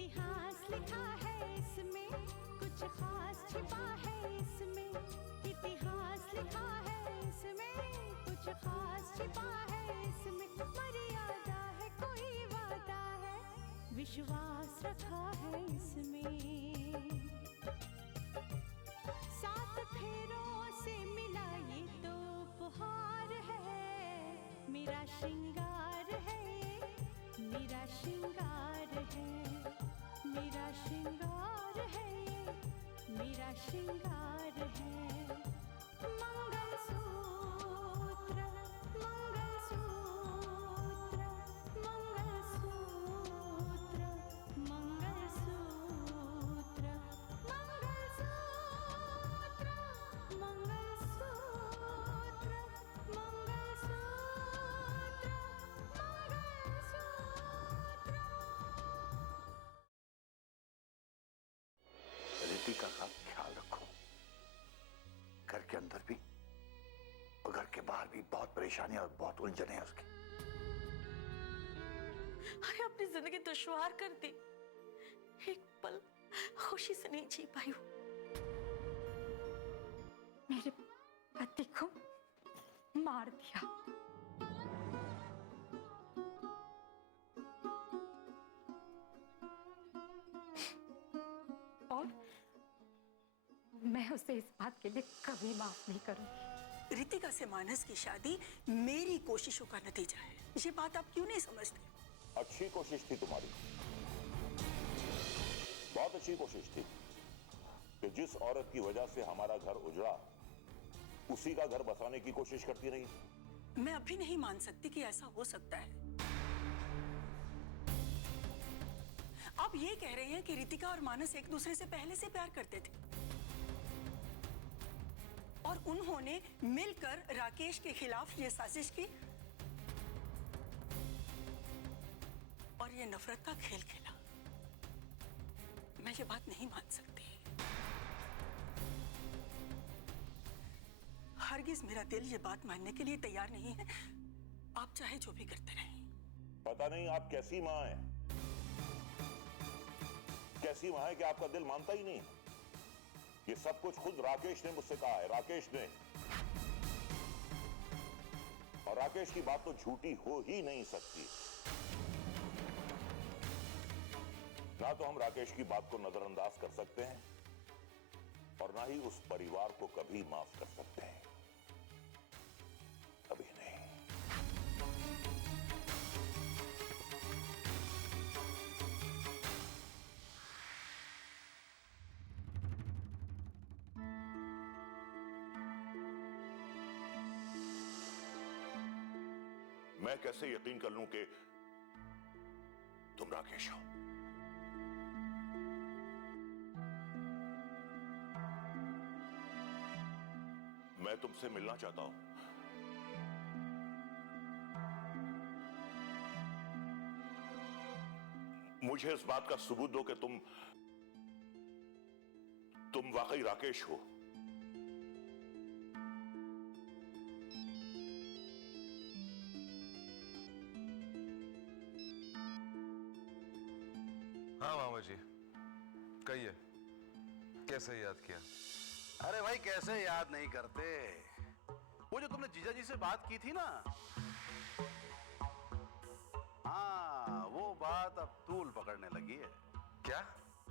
इतिहास लिखा है इसमें, कुछ खास छिपा है इसमें। इतिहास लिखा है इसमें, कुछ खास छिपा है इसमें। मर्यादा है, कोई वादा है, विश्वास रखा है इसमें। सात फेरों से मिला ये तो उपहार है, मेरा श्रृंगार है, मेरा श्रृंगार है, मेरा श्रृंगार है, मेरा श्रृंगार है। मंगलसूत्र, मंगलसूत्र, मंगलसूत्र, मंगलसूत्र, मंगलसूत्र, मंगलसूत्र, मंगलसूत्र। रितिका का ख्याल रखो, घर के अंदर भी और घर के बाहर भी बहुत परेशानी और बहुत उलझन है उसकी। अरे अपनी जिंदगी दुश्वार कर दी, एक पल खुशी से नहीं जी पाई हूं। मेरे पति को मार दिया। और मैं उसे इस बात के लिए कभी माफ नहीं करूंगी। रितिका से मानस की शादी मेरी कोशिशों का नतीजा है, ये बात आप क्यों नहीं समझते? अच्छी कोशिश थी तुम्हारी, बहुत अच्छी कोशिश थी कि जिस औरत की वजह से हमारा घर उजड़ा उसी का घर बसाने की कोशिश करती रही। मैं अभी नहीं मान सकती कि ऐसा हो सकता है। आप ये कह रहे हैं कि रितिका और मानस एक दूसरे से पहले से प्यार करते थे और उन्होंने मिलकर राकेश के खिलाफ ये साजिश की और ये नफरत का खेल खेला। मैं ये बात नहीं मान सकती। हरगिज मेरा दिल ये बात मानने के लिए तैयार नहीं है। आप चाहे जो भी करते रहें। पता नहीं आप कैसी मां हैं, कैसी मां है कि आपका दिल मानता ही नहीं। ये सब कुछ खुद राकेश ने मुझसे कहा है, राकेश ने। और राकेश की बात तो झूठी हो ही नहीं सकती। ना तो हम राकेश की बात को नजरअंदाज कर सकते हैं और ना ही उस परिवार को कभी माफ कर सकते हैं, कभी नहीं। मैं कैसे यकीन कर लूं कि तुम राकेश हो? मैं तुमसे मिलना चाहता हूं। मुझे इस बात का सबूत दो कि तुम वाकई राकेश हो। हाँ मामा जी, कहिए, कैसे याद किया? अरे भाई कैसे याद नहीं करते, वो जो तुमने जीजा जी से बात की थी ना, हाँ वो बात अब तूल पकड़ने लगी है। क्या?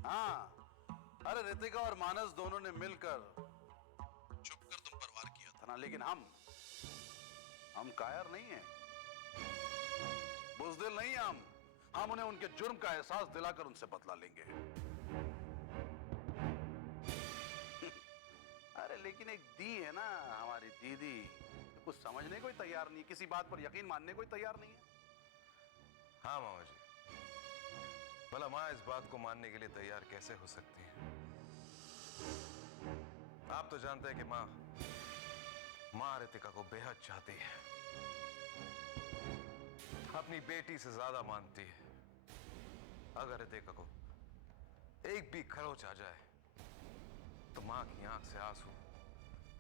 हाँ, अरे रितिका और मानस दोनों ने मिलकर छुपकर तुम पर वार किया था ना, लेकिन हम कायर नहीं हैं, बुज़दिल नहीं हैं हम उन्हें उनके जुर्म का एहसास दिलाकर उनसे बदला लेंगे। अरे लेकिन एक दी है ना हमारी दीदी, कुछ समझने को ही तैयार नहीं, किसी बात पर यकीन मानने को ही तैयार नहीं है। हाँ मामा जी, भला माँ इस बात को मानने के लिए तैयार कैसे हो सकती है? आप तो जानते हैं कि माँ रितिका को बेहद चाहती है, अपनी बेटी से ज्यादा मानती है। अगर रितिका को एक भी खरोच आ जाए तो मां की आंख से आंसू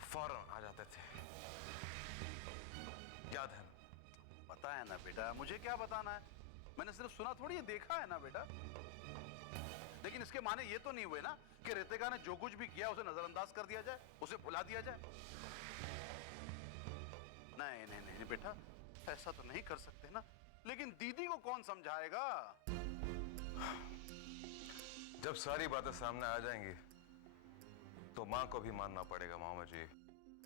फौरन आ जाते थे। याद है ना? पता है ना बेटा, मुझे क्या बताना है, मैंने सिर्फ सुना थोड़ी है, देखा है ना बेटा। लेकिन इसके माने ये तो नहीं हुए ना कि रितिका ने जो कुछ भी किया उसे नजरअंदाज कर दिया जाए, उसे भुला दिया जाए। नहीं नहीं नहीं बेटा, ऐसा तो नहीं कर सकते ना। लेकिन दीदी को कौन समझाएगा? जब सारी बातें सामने आ जाएंगी तो माँ को भी मानना पड़ेगा मामा जी।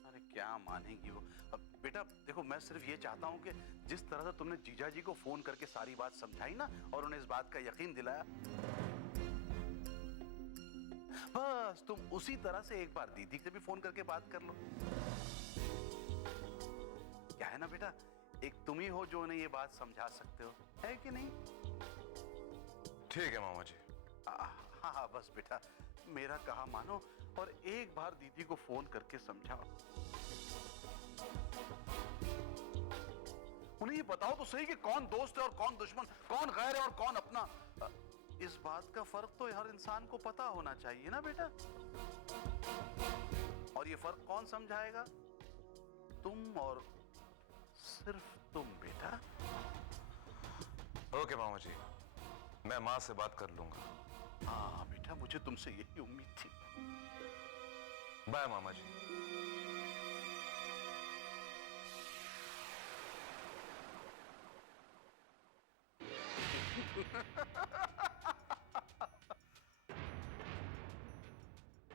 अरे क्या मानेगी वो? अब बेटा देखो, मैं सिर्फ ये चाहता हूँ कि जिस तरह से तुमने जीजा जी को फोन करके सारी बात समझाई ना और उन्हें इस बात का यकीन दिलाया, बस तुम उसी तरह से एक बार दीदी से भी फोन करके बात कर लो। क्या है ना बेटा, एक तुम ही हो जो उन्हें ये बात समझा सकते हो, है कि नहीं? ठीक है मामा जी। हाँ हाँ, बस बेटा मेरा कहा मानो और एक बार दीदी को फोन करके समझाओ। उन्हें ये बताओ तो सही कि कौन दोस्त है और कौन दुश्मन, कौन गैर है और कौन अपना। इस बात का फर्क तो हर इंसान को पता होना चाहिए ना बेटा। और ये फर्क कौन समझाएगा? तुम और सिर्फ तुम बेटा। ओके मामा जी, मैं माँ से बात कर लूंगा। हाँ बेटा, मुझे तुमसे यही उम्मीद थी। बाय मामा जी।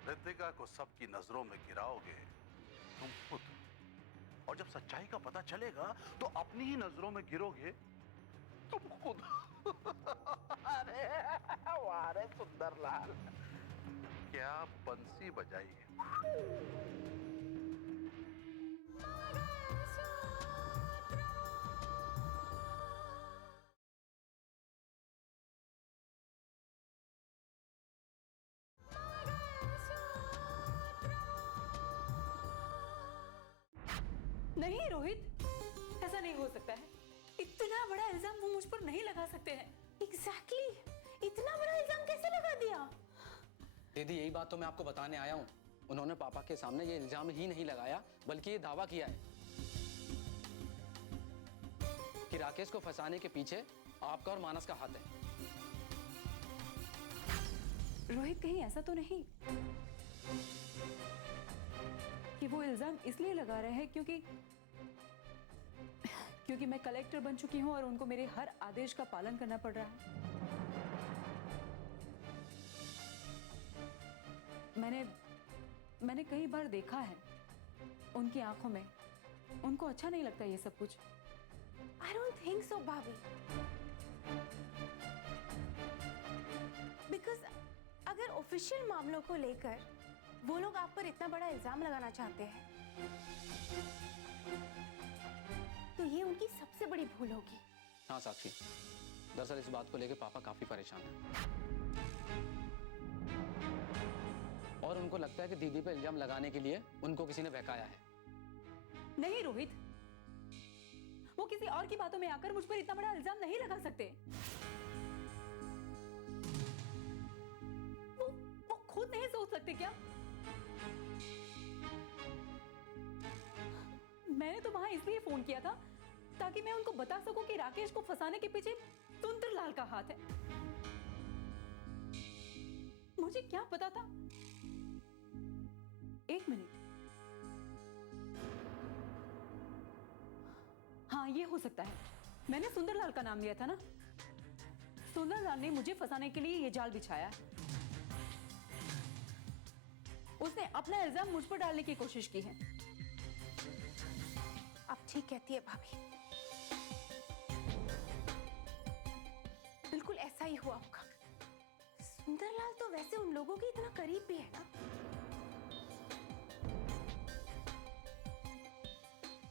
रितिका को सबकी नजरों में गिराओगे तुम खुद, और जब सच्चाई का पता चलेगा तो अपनी ही नजरों में गिरोगे तुम खुद। अरे वाह रे सुंदरलाल, क्या बंसी बजाई है। नहीं रोहित, ऐसा नहीं हो सकता है। इतना बड़ा इल्जाम वो मुझ पर नहीं लगा सकते हैं। एग्जैक्टली, इतना बड़ा इल्जाम कैसे लगा दिया? दीदी यही बात तो मैं आपको बताने आया हूँ। उन्होंने पापा के सामने ये इल्जाम ही नहीं लगाया बल्कि ये दावा किया है कि राकेश को फंसाने के पीछे आपका और मानस का हाथ है। रोहित कहीं ऐसा तो नहीं कि वो इल्जाम इसलिए लगा रहे हैं क्योंकि मैं कलेक्टर बन चुकी हूं और उनको मेरे हर आदेश का पालन करना पड़ रहा है। मैंने कई बार देखा है उनकी आंखों में, उनको अच्छा नहीं लगता ये सब कुछ। I don't think so, भाभी। Because अगर ऑफिशियल मामलों को लेकर वो लोग आप पर इतना बड़ा इल्जाम लगाना चाहते हैं तो ये उनकी सबसे बड़ी भूल होगी। हाँ साक्षी, दरअसल इस बात को लेकर पापा काफी परेशान हैं और उनको लगता है कि दीदी पे इल्जाम लगाने के लिए उनको किसी ने बहकाया है। नहीं रोहित, वो किसी और की बातों में आकर मुझ पर इतना बड़ा इल्जाम नहीं लगा सकते। वो खुद नहीं सोच सकते क्या? मैंने तो वहां इसलिए फोन किया था ताकि मैं उनको बता सकूं कि राकेश को फंसाने के पीछे सुंदरलाल का हाथ है। मुझे क्या पता था? एक मिनट, हाँ ये हो सकता है। मैंने सुंदरलाल का नाम लिया था ना। सुंदरलाल ने मुझे फंसाने के लिए ये जाल बिछाया। उसने अपना इल्जाम मुझ पर डालने की कोशिश की है। आप ठीक कहती है भाभी, बिल्कुल ऐसा ही हुआ होगा। सुंदरलाल तो वैसे उन लोगों के इतना करीब भी है ना।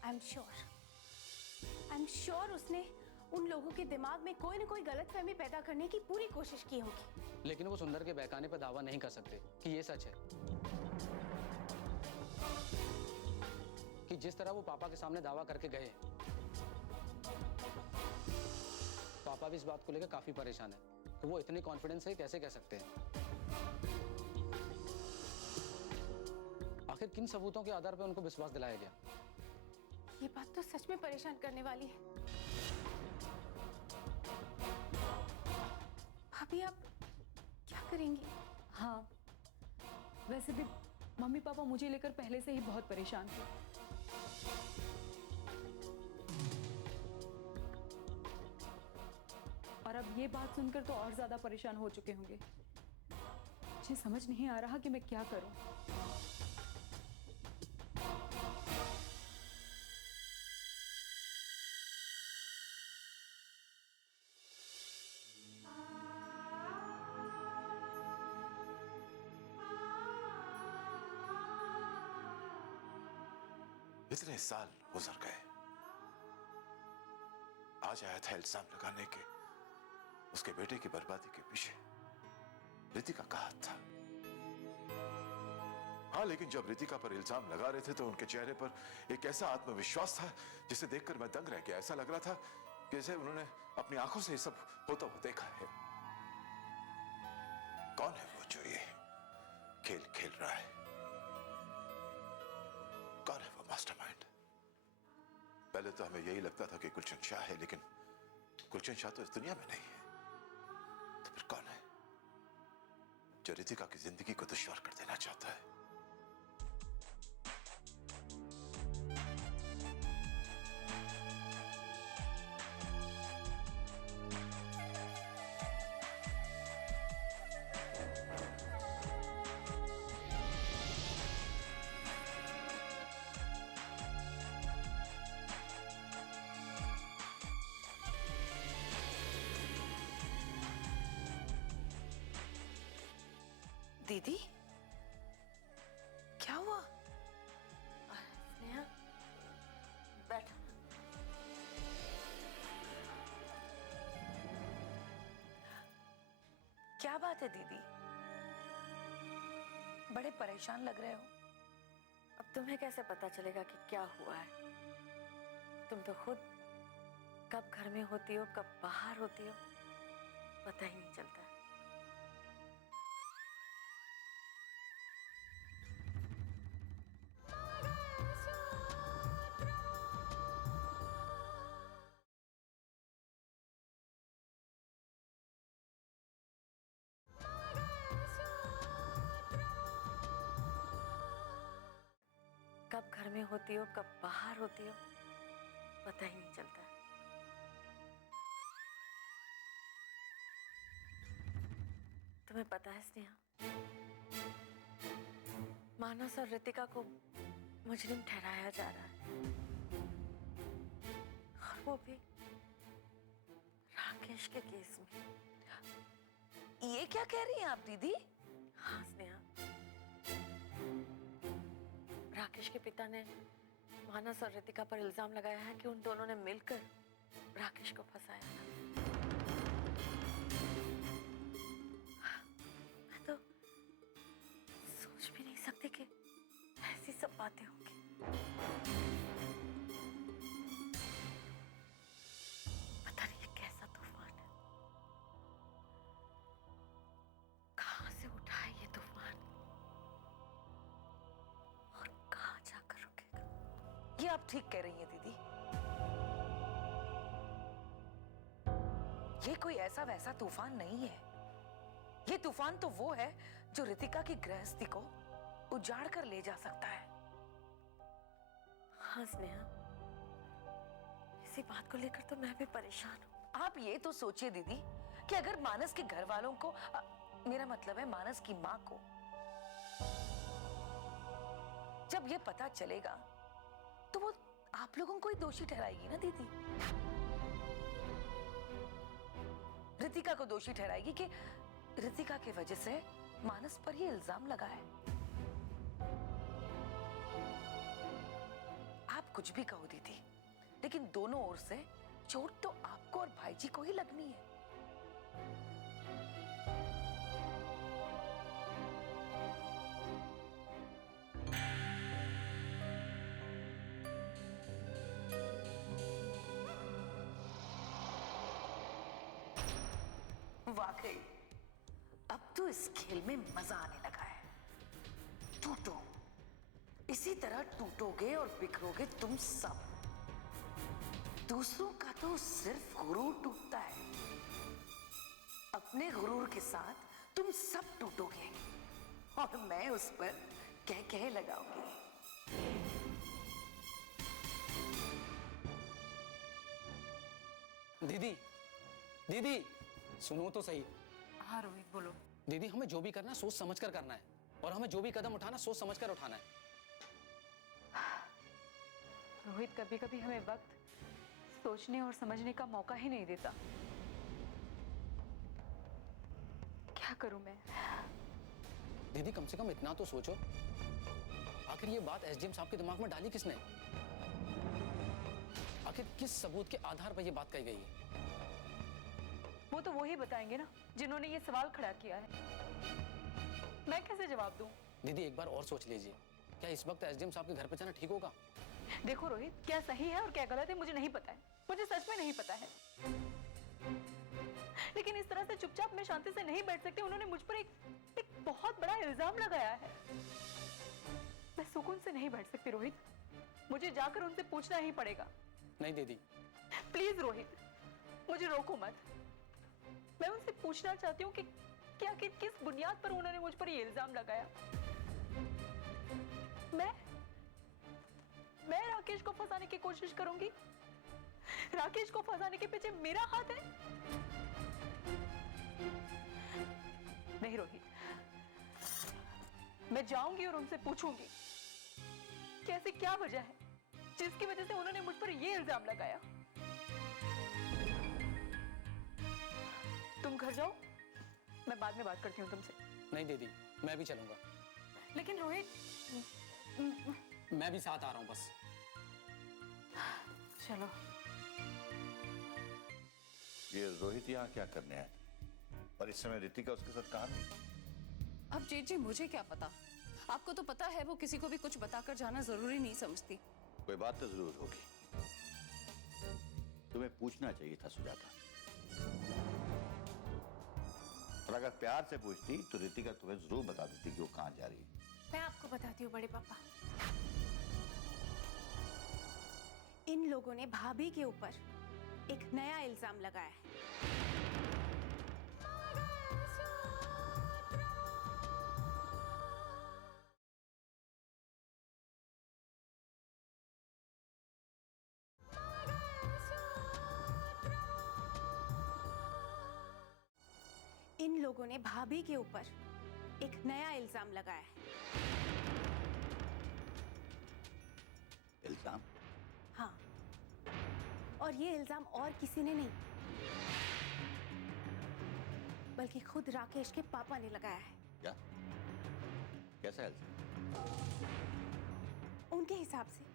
आई एम श्योर उसने उन लोगों के दिमाग में कोई ना कोई गलतफहमी पैदा करने की पूरी कोशिश की होगी। लेकिन वो सुंदर के बहकाने पर दावा नहीं कर सकते कि ये सच है कि जिस तरह वो पापा के सामने दावा करके गए। पापा भी इस बात को लेकर काफी परेशान है कि वो इतने कॉन्फिडेंस से कैसे कह सकते हैं। आखिर किन सबूतों के आधार पर उनको विश्वास दिलाया गया? ये बात तो सच में परेशान करने वाली है। भाभी आप क्या करेंगी? हाँ, वैसे भी मम्मी पापा मुझे लेकर पहले से ही बहुत परेशान थे। और अब ये बात सुनकर तो और ज्यादा परेशान हो चुके होंगे। मुझे समझ नहीं आ रहा कि मैं क्या करूं। इतने साल गुजर गए, आज आया था इल्जाम लगाने के उसके बेटे की बर्बादी के पीछे रितिका का हाथ था। हाँ, लेकिन जब रितिका पर इल्जाम लगा रहे थे तो उनके चेहरे पर एक ऐसा आत्मविश्वास था जिसे देखकर मैं दंग रह गया। ऐसा लग रहा था कि जैसे उन्होंने अपनी आंखों से ये सब होता हुआ देखा है। कौन है वो जो ये खेल खेल रहा है? कौन है वो मास्टरमाइंड? पहले तो हमें यही लगता था कि गुलशन शाह है, लेकिन गुलशन शाह तो इस दुनिया में नहीं है। तो फिर कौन है जो रितिका की जिंदगी को दुश्वार कर देना चाहता है? दीदी, क्या हुआ? स्नेहा, बैठो। क्या बात है दीदी? बड़े परेशान लग रहे हो। अब तुम्हें कैसे पता चलेगा कि क्या हुआ है? तुम तो खुद कब घर में होती हो, कब बाहर होती हो, पता ही नहीं चलता। कब घर में होती हो, कब बाहर होती हो, पता ही नहीं चलता। तुम्हें पता है स्नेहा, मानस और रितिका को मुजरिम ठहराया जा रहा है, और वो भी राकेश के केस में। ये क्या कह रही हैं आप दीदी? हाँ स्नेहा, राकेश के पिता ने मानस और रितिका पर इल्जाम लगाया है कि उन दोनों ने मिलकर राकेश को फंसाया था। मैं तो सोच भी नहीं सकती कि ऐसी सब बातें होंगी। पता नहीं ये कैसा तूफान है, कहां से उठा है ये तूफान और कहां जाकर रुकेगा। ये आप ठीक कह रही हैं दीदी। ये कोई ऐसा वैसा तूफान नहीं है। ये तूफान तो वो है जो रितिका की गृहस्थी को उजाड़ कर ले जा सकता है। हाँ स्नेहा, इसी बात को लेकर तो मैं भी परेशान हूँ। आप ये तो सोचिए दीदी कि अगर मानस के घर वालों को मेरा मतलब है मानस की माँ को जब ये पता चलेगा तो वो आप लोगों को ही दोषी ठहराएगी ना दीदी। रितिका को दोषी ठहराएगी कि रितिका की वजह से मानस पर ये इल्जाम लगा है। आप कुछ भी कहो दीदी, लेकिन दोनों ओर से चोट तो आपको और भाई जी को ही लगनी है। वाकई अब तो इस खेल में मजा आने लगा है। टूटो, इसी तरह टूटोगे और बिखरोगे तुम सब। दूसरों का तो सिर्फ गुरूर टूटता है, अपने गुरूर के साथ तुम सब टूटोगे और मैं उस पर कह लगाऊंगी। दीदी, दीदी सुनो तो सही। हाँ रोहित बोलो। दीदी हमें जो भी करना है सोच समझ कर करना है, और हमें जो भी कदम उठाना सोच समझ कर उठाना है। रोहित कभी कभी हमें वक्त सोचने और समझने का मौका ही नहीं देता। क्या करूं मैं? दीदी कम से कम इतना तो सोचो, आखिर ये बात एसडीएम साहब के दिमाग में डाली किसने? आखिर किस सबूत के आधार पर ये बात कही गई है? वो तो वही बताएंगे ना जिन्होंने ये सवाल खड़ा किया है। मैं कैसे जवाब दूं? दीदी एक बार और सोच लीजिए, क्या इस वक्त एसडीएम साहब के घर पर जाना ठीक होगा? देखो रोहित, क्या सही है और क्या गलत है मुझे नहीं पता है, मुझे सच में नहीं पता है। लेकिन इस तरह से चुपचाप मैं शांति से नहीं बैठ सकती। उन्होंने मुझ पर एक बहुत बड़ा इल्जाम लगाया है। मैं सुकून से नहीं बैठ सकती रोहित, मुझे जाकर उनसे पूछना ही पड़ेगा। नहीं दीदी प्लीज रोहित, मुझे रोको मत। मैं उनसे पूछना चाहती हूँ कि क्या किस बुनियाद पर उन्होंने मुझ पर ये इल्जाम लगाया। मैं राकेश को फंसाने की कोशिश करूंगी? राकेश को फंसाने के पीछे मेरा हाथ है? नहीं रोहित, मैं जाऊंगी और उनसे पूछूंगी कि ऐसी क्या वजह है जिसकी वजह से उन्होंने मुझ पर ये इल्जाम लगाया। तुम घर जाओ, मैं बाद में बात करती हूँ तुमसे। नहीं दीदी, मैं भी चलूंगा। लेकिन रोहित, मैं भी साथ आ रहा हूँ बस। चलो। ये रोहित यहाँ क्या करने आया और इस समय रितिका उसके साथ कहाँ थी? अब जी मुझे क्या पता, आपको तो पता है वो किसी को भी कुछ बताकर जाना जरूरी नहीं समझती। कोई बात तो जरूर होगी, तुम्हें पूछना चाहिए था सुजाता। और अगर प्यार से पूछती तो रितिका तुम्हें जरूर बता देती कि वो कहाँ जा रही है। मैं आपको बताती हूँ बड़े पापा, इन लोगों ने भाभी के ऊपर एक नया इल्जाम लगाया है। इन लोगों ने भाभी के ऊपर एक नया इल्जाम लगाया है। इल्जाम? हाँ, और ये इल्जाम और किसी ने नहीं बल्कि खुद राकेश के पापा ने लगाया है। क्या? कैसा इल्जाम? उनके हिसाब से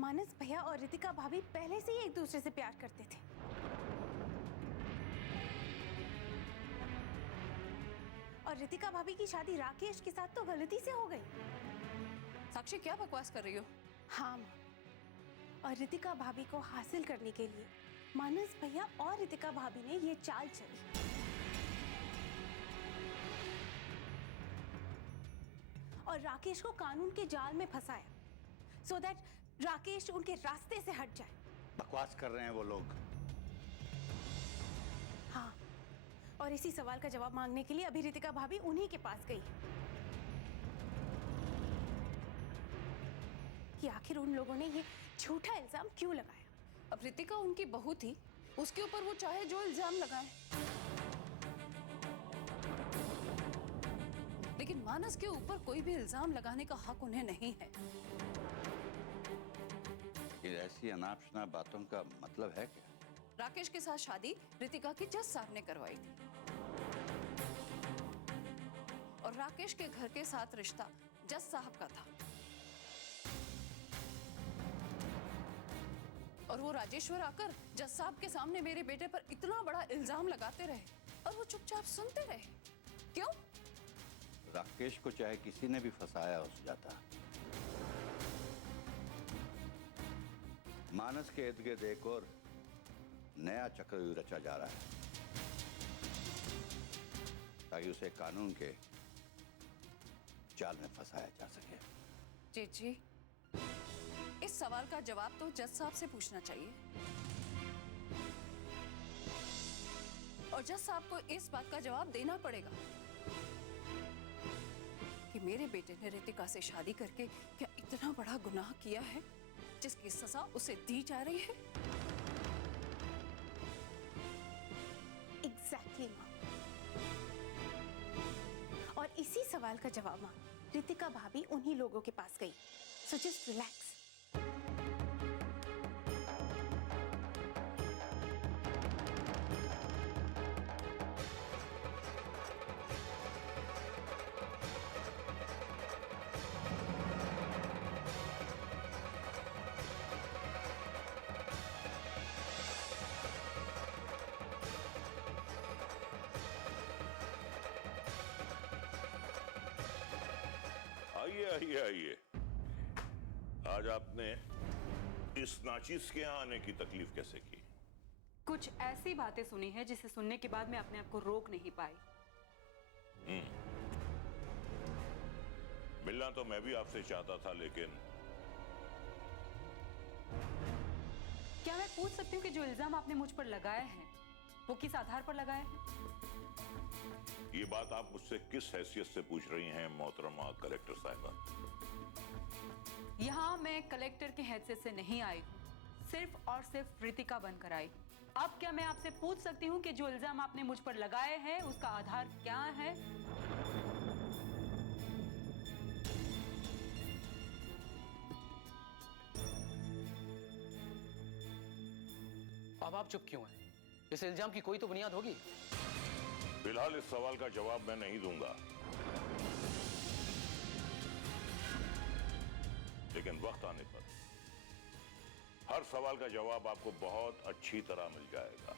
मानस भैया और रितिका भाभी पहले से ही एक दूसरे से प्यार करते थे। और रितिका भाभी की शादी राकेश के साथ तो गलती से हो गई। साक्षी क्या बकवास कर रही हो? हाँ माँ, और रितिका भाभी को हासिल करने के लिए मानस भैया और रितिका भाभी ने ये चाल चली। और राकेश को कानून के जाल में फंसाया सो दैट राकेश उनके रास्ते से हट जाए। बकवास कर रहे हैं वो लोग। हाँ, और इसी सवाल का जवाब मांगने के लिए अभी रितिका भाभी उन्हीं के पास गई कि आखिर उन लोगों ने ये झूठा इल्जाम क्यों लगाया। अब रितिका उनकी बहू थी, उसके ऊपर वो चाहे जो इल्जाम लगाए, लेकिन मानस के ऊपर कोई भी इल्जाम लगाने का हक उन्हें नहीं है। ये ऐसी अनाप शनाप बातों का मतलब है क्या? राकेश के साथ शादी रितिका की जज साहब ने करवाई थी और राकेश के घर के साथ रिश्ता जज साहब का था। और वो राजेश्वर आकर जज साहब के सामने मेरे बेटे पर इतना बड़ा इल्जाम लगाते रहे और वो चुपचाप सुनते रहे। क्यों? राकेश को चाहे किसी ने भी फंसाया हो सुजाता, मानस के इर्द गिर्द एक और नया चक्रव्यूह रचा जा रहा है ताकि उसे कानून के जाल में फंसाया जा सके। जी, इस सवाल का जवाब तो जज साहब से पूछना चाहिए और जज साहब को इस बात का जवाब देना पड़ेगा कि मेरे बेटे ने रितिका से शादी करके क्या इतना बड़ा गुनाह किया है जिसकी सजा उसे दी जा रही है? एग्जैक्टली माँ। और इसी सवाल का जवाब माँ रितिका भाभी उन्हीं लोगों के पास गई। So just relax. आइए आइए आइए। आज आपने इस नाचीज के यहाँ आने की तकलीफ कैसे की? कुछ ऐसी बातें सुनी है जिसे सुनने के बाद मैं अपने आप को रोक नहीं पाई। मिलना तो मैं भी आपसे चाहता था, लेकिन क्या मैं पूछ सकती हूँ कि जो इल्जाम आपने मुझ पर लगाए हैं वो किस आधार पर लगाए हैं? ये बात आप मुझसे किस हैसियत से पूछ रही हैं मोहतरमा कलेक्टर साहिबा? यहाँ मैं कलेक्टर की हैसियत से नहीं आई हूँ, सिर्फ और सिर्फ रितिका बनकर आई। अब क्या मैं आपसे पूछ सकती हूँ कि जो इल्जाम आपने मुझ पर लगाए हैं उसका आधार क्या है? अब आप चुप क्यों हैं? इस इल्जाम की कोई तो बुनियाद होगी। फिलहाल इस सवाल का जवाब मैं नहीं दूंगा, लेकिन वक्त आने पर हर सवाल का जवाब आपको बहुत अच्छी तरह मिल जाएगा।